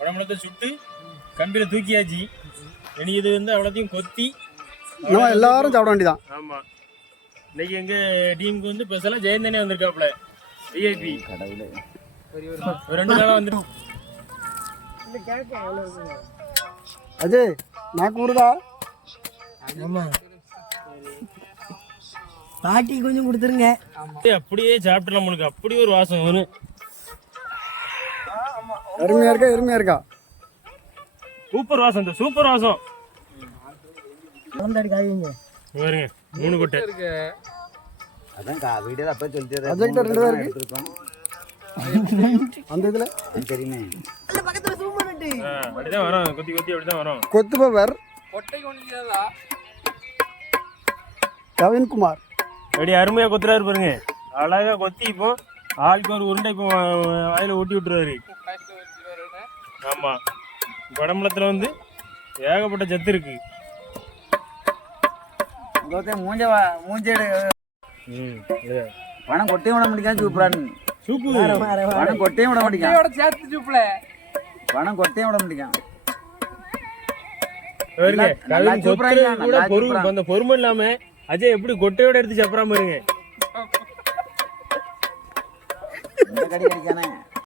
உடம்புலத்தை சுட்டு கம்பியில தூக்கியாச்சு. இனி இது வந்து அவ்வளோத்தையும் கொத்தி நம்ம எல்லாரும் சாப்பிட வேண்டியதான் ஆமா. இன்னைக்கு எங்க டீமுக்கு வந்து ஸ்பெஷலாக ஜெயந்தனே வந்திருக்காப்ல விஐபி ஒரு ரெண்டு நாளா வந்துட்டு அஜய் நான் ஊருதா ஆமா. பாட்டி கொஞ்சம் கொடுத்துருங்க. அப்படியே அப்படியே சாப்பிட்டுலாம் உங்களுக்கு. அப்படியே ஒரு வாசம் வரும். எருமையா இருக்கா? எருமையா இருக்கா? சூப்பர் வாசம் இந்த சூப்பர் வாசம் கலந்தாடி பாருங்க மூணு கொட்டை. அதான் கா வீடியோ அப்போ சொல்லிட்டு அஜய்கிட்ட ரெண்டு தான் இருக்கு. எடுத்துருக்கோம். அந்த இதுல? தெரியுமே. பக்கத்துல zoom பண்ணிட்டு. ஆ, அப்படிதான் வரும். கொத்தி கொத்தி அப்படிதான் வரும். கொத்து பவர். கவின்குமார். அப்படி அருமையா கொத்துறாரு பாருங்க. அழகா கொத்தி இப்போ ஆளுக்கு ஒரு உருண்டை இப்போ வாயில ஊட்டி விட்டுருவாரு ஆமா. குடம்பளத்துல வந்து ஏகப்பட்ட சத்து இருக்கு. மூஞ்ச வா- மூஞ்ச ம் பணம் கொட்டையும் விட மாட்டேங்க சூப்பரானு சூப்பு. பணம் கொட்டையும் விட மாட்டேங்க. சேர்த்து சூப்பல. பணம் கொட்டையும் விட மாட்டேங்க. பாருங்க நல்லா கவின் சூப்பரா கொத்துறது இருக்கா, கூட நல்லா பொறு சூப்பரா. அந்த பொறுமை இல்லாம அஜய் எப்படி கொட்டையோட எடுத்து சப்பறாம இருங்க